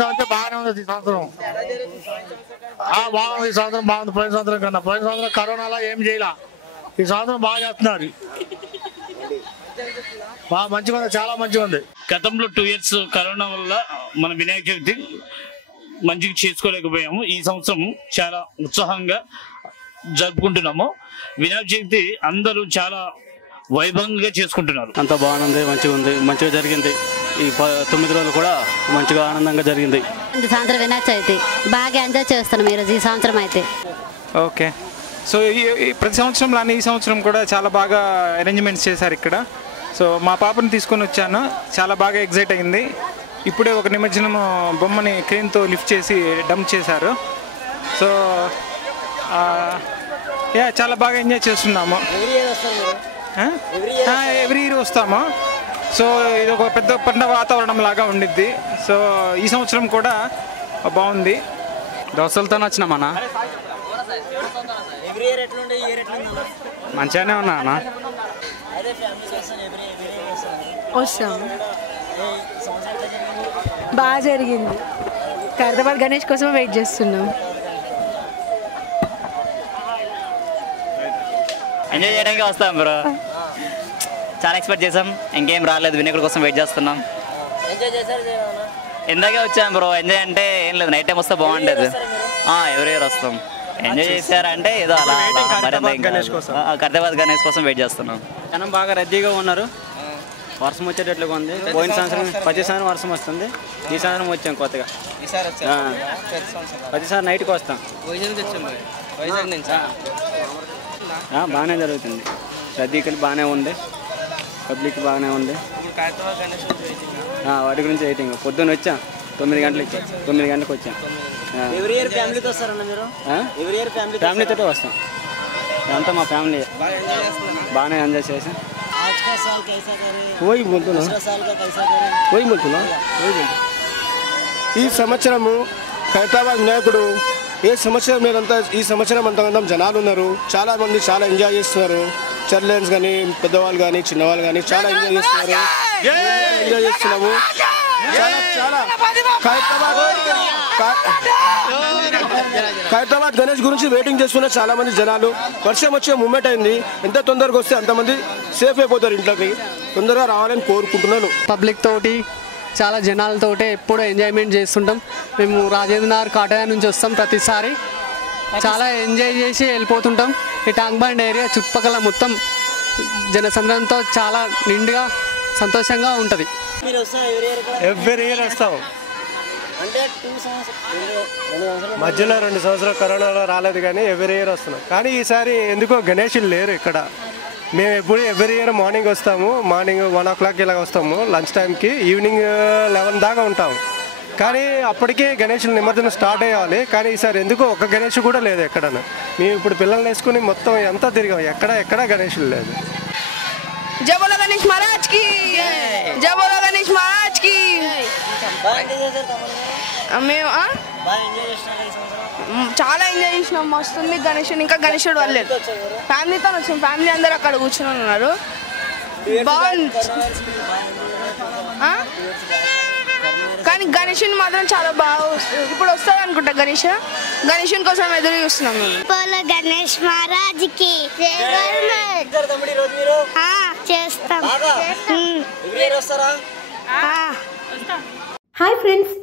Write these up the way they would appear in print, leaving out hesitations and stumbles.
సంవత్సరం బాగానే ఉంది ఈ సంవత్సరం. బాగుంది ఈ సంవత్సరం, బాగుంది. పోయిన సంవత్సరం కన్నా పోయిన సంవత్సరం కరోనాలో ఏం చేయాల, ఈ సంవత్సరం బాగా చేస్తున్నారు. బాగా మంచిగా ఉంది, చాలా మంచిగా ఉంది. గతంలో 2 years కరోనా వల్ల మన వినాయక చవితి మంచిగా చేసుకోలేకపోయాము. ఈ సంవత్సరం చాలా ఉత్సాహంగా జరుపుకుంటున్నాము. వినాయక చవితి అందరూ చాలా వైభవంగా చేసుకుంటున్నారు. అంత బాగుంది, మంచిగా ఉంది, మంచిగా జరిగింది. ఈ 9 రోజులు కూడా మంచిగా ఆనందంగా జరిగింది. ఈ సంవత్సరం వినాయక చవితి బాగా ఎంజాయ్ చేస్తున్నాం ఈరోజు ఈ సంవత్సరం అయితే. ఓకే, సో ఈ ప్రతి సంవత్సరం లానే ఈ సంవత్సరం కూడా చాలా బాగా అరేంజ్మెంట్స్ చేశారు ఇక్కడ. సో మా పాపని తీసుకొని వచ్చాను, చాలా బాగా ఎగ్జైట్ అయింది. ఇప్పుడే ఒక నిమజ్జనం బొమ్మని క్రేన్తో లిఫ్ట్ చేసి డంప్ చేశారు. సో చాలా బాగా ఎంజాయ్ చేస్తున్నాము. ఎవ్రీ ఇయర్ వస్తాము. సో ఇది ఒక పెద్ద పండుగ వాతావరణం లాగా ఉండిద్ది. సో ఈ సంవత్సరం కూడా బాగుంది. దోస్తులతో వచ్చినామన్నా, మంచిగానే ఉన్నా అన్న. వస్తాము, బాగా జరిగింది. ఖైరతాబాద్ గణేష్ కోసం వెయిట్ చేస్తున్నాం. ఎంజాయ్ చేయడానికి వస్తాం బ్రో, చాలా ఎక్స్పెక్ట్ చేసాం. ఇంకేం రాలేదు, వినాయకుడి కోసం వెయిట్ చేస్తున్నాం. ఇందాకే వచ్చాం బ్రో. ఎంజాయ్ అంటే ఏం లేదు, నైట్ టైం వస్తే బాగుండేది. ఎవరి ఇయర్ వస్తాం. ఎంజాయ్ చేశారంటే ఏదో అలా ఖైరతాబాద్ గణేష్ కోసం వెయిట్ చేస్తున్నాం. జనం బాగా రద్దీగా ఉన్నారు, వర్షం వచ్చేటట్లుగా ఉంది. పోయిన సంవత్సరం ప్రతి సంవత్సరం వర్షం వస్తుంది, ఈ సంవత్సరం వచ్చాం కొత్తగా. ప్రతిసారి నైట్కి వస్తాం. బాగానే జరుగుతుంది, రద్దీకి బాగానే ఉంది, పబ్లిక్ బాగానే ఉంది. వాటి గురించి వెయిటింగ్. పొద్దున్న వచ్చాం 9 గంటలకి, 9 గంటలకు వచ్చాం. ఫ్యామిలీతో వస్తాం, అంతా మా ఫ్యామిలీ. బాగానే ఎంజాయ్ చేసాం. ఈ సంవత్సరము ఖైరతాబాద్ వినాయకుడు ఏ సంవత్సరం మీరంతా ఈ సంవత్సరం అంతమంది జనాలు ఉన్నారు. చాలా మంది చాలా ఎంజాయ్ చేస్తున్నారు. చిల్డ్రన్స్ కానీ పెద్దవాళ్ళు కానీ చిన్నవాళ్ళు కానీ చాలా ఎంజాయ్ చేస్తున్నారు. ఎంజాయ్ చేస్తున్నాము చాలా. ఖైరతాబాద్ గణేష్ గురించి వెయిటింగ్ చేస్తున్న చాలా మంది జనాలు. వర్షం వచ్చే మూమెంట్ అయింది, ఎంత తొందరగా వస్తే అంతమంది సేఫ్ అయిపోతారు, ఇంట్లోకి తొందరగా రావాలని కోరుకుంటున్నాను. పబ్లిక్ తోటి చాలా జనాలతోటి ఎప్పుడు ఎంజాయ్మెంట్ చేస్తుంటాం. మేము రాజేంద్ర నగర్ కాటయా నుంచి వస్తాం, ప్రతిసారి చాలా ఎంజాయ్ చేసి వెళ్ళిపోతుంటాం. ఈ ట్యాంక్ బండ్ ఏరియా చుట్టుపక్కల మొత్తం జనసంద్రంతో చాలా నిండుగా సంతోషంగా ఉంటుంది. ఎవ్రీ ఇయర్ వస్తాం. మధ్యలో 2 సంవత్సరాలు కరోనాలో రాలేదు కానీ ఎవ్రీ ఇయర్ వస్తున్నాం. కానీ ఈసారి ఎందుకో గణేషులు లేరు ఇక్కడ. మేము ఎవ్రీ ఇయర్ మార్నింగ్ వస్తాము, మార్నింగ్ 1 o'clock ఇలా వస్తాము, లంచ్ టైంకి. ఈవినింగ్ 11 దాకా ఉంటాము. కానీ అప్పటికే గణేషులు నిమజ్జనం స్టార్ట్ అయ్యాలి. కానీ ఈసారి ఎందుకో ఒక గణేష్ కూడా లేదు ఎక్కడ. మేము ఇప్పుడు పిల్లల్ని వేసుకుని మొత్తం ఎంత తిరిగాం, ఎక్కడ గణేషులు లేదు. జై బోలో గణేష్ మహారాజ్ కి, జై బోలో గణేష్ మహారాజ్ కి. మేము చాలా ఎంజాయ్ చేసినాం, మస్తుంది గణేషుడు. ఇంకా గణేషుడు వాళ్ళలేదు, ఫ్యామిలీతో వచ్చాం. ఫ్యామిలీ అందరూ అక్కడ కూర్చొని ఉన్నారు, బాగుంది. కానీ గణేషుని మాత్రం చాలా బాగా వస్తుంది. ఇప్పుడు వస్తుంది అనుకుంటా గణేషుని కోసం ఎదురు చూస్తున్నాం. గణేష్ మహారాజ్ కి చేస్తాం. హాయ్ ఫ్రెండ్స్,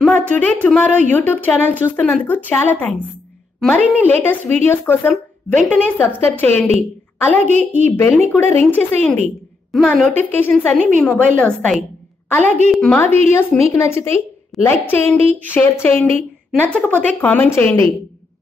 మా టుడే టుమారో యూట్యూబ్ ఛానల్ చూస్తున్నందుకు చాలా థ్యాంక్స్. మరిన్ని లేటెస్ట్ వీడియోస్ కోసం వెంటనే సబ్స్క్రైబ్ చేయండి. అలాగే ఈ బెల్ ని కూడా రింగ్ చేసేయండి. మా నోటిఫికేషన్స్ అన్ని మీ మొబైల్లో వస్తాయి. అలాగే మా వీడియోస్ మీకు నచ్చితే లైక్ చేయండి, షేర్ చేయండి, నచ్చకపోతే కామెంట్ చేయండి.